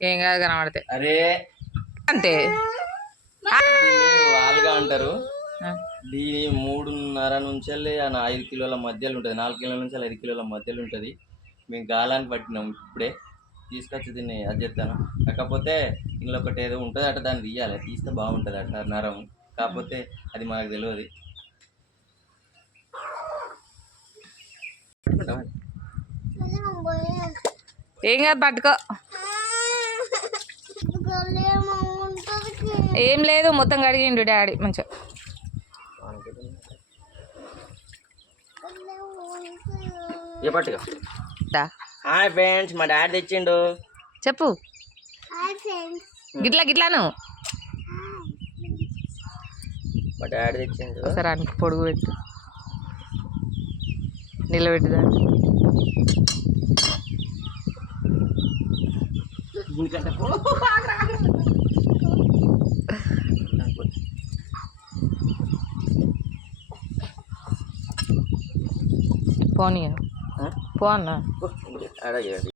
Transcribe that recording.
ఏం కాదు కనబడితే అరే. అంతే. వాల్గా అంటారు. దీని మూడున్నర నుంచి ఐదు కిలోల మధ్యలో ఉంటుంది. నాలుగు కిలోల నుంచి ఐదు కిలోల మధ్యలో ఉంటుంది. మేము గాలానికి పట్టినాం ఇప్పుడే. తీసుకొచ్చి దీన్ని అది చేస్తాను. కాకపోతే ఇందులో ఒకటి ఏదో ఉంటుంది అట దాన్ని తీయాలి. తీస్తే బాగుంటుంది అట నరం. కాకపోతే అది మనకు తెలియదు. ఏం కాదు పట్టుకో. ఏం లేదు మొత్తం కడిగిండు డాడీ మంచిగా. ఏ పట్టుగా దా. హాయ్ ఫ్రెండ్స్ మా డాడీ తెచ్చిండు. చెప్పు. గిట్లా గిట్లాను. మా డాడీ తెచ్చిండు. ఒకసారి అనుకు పొడుగు పెట్టు. నిలబెట్టుదా போனியா? போனா?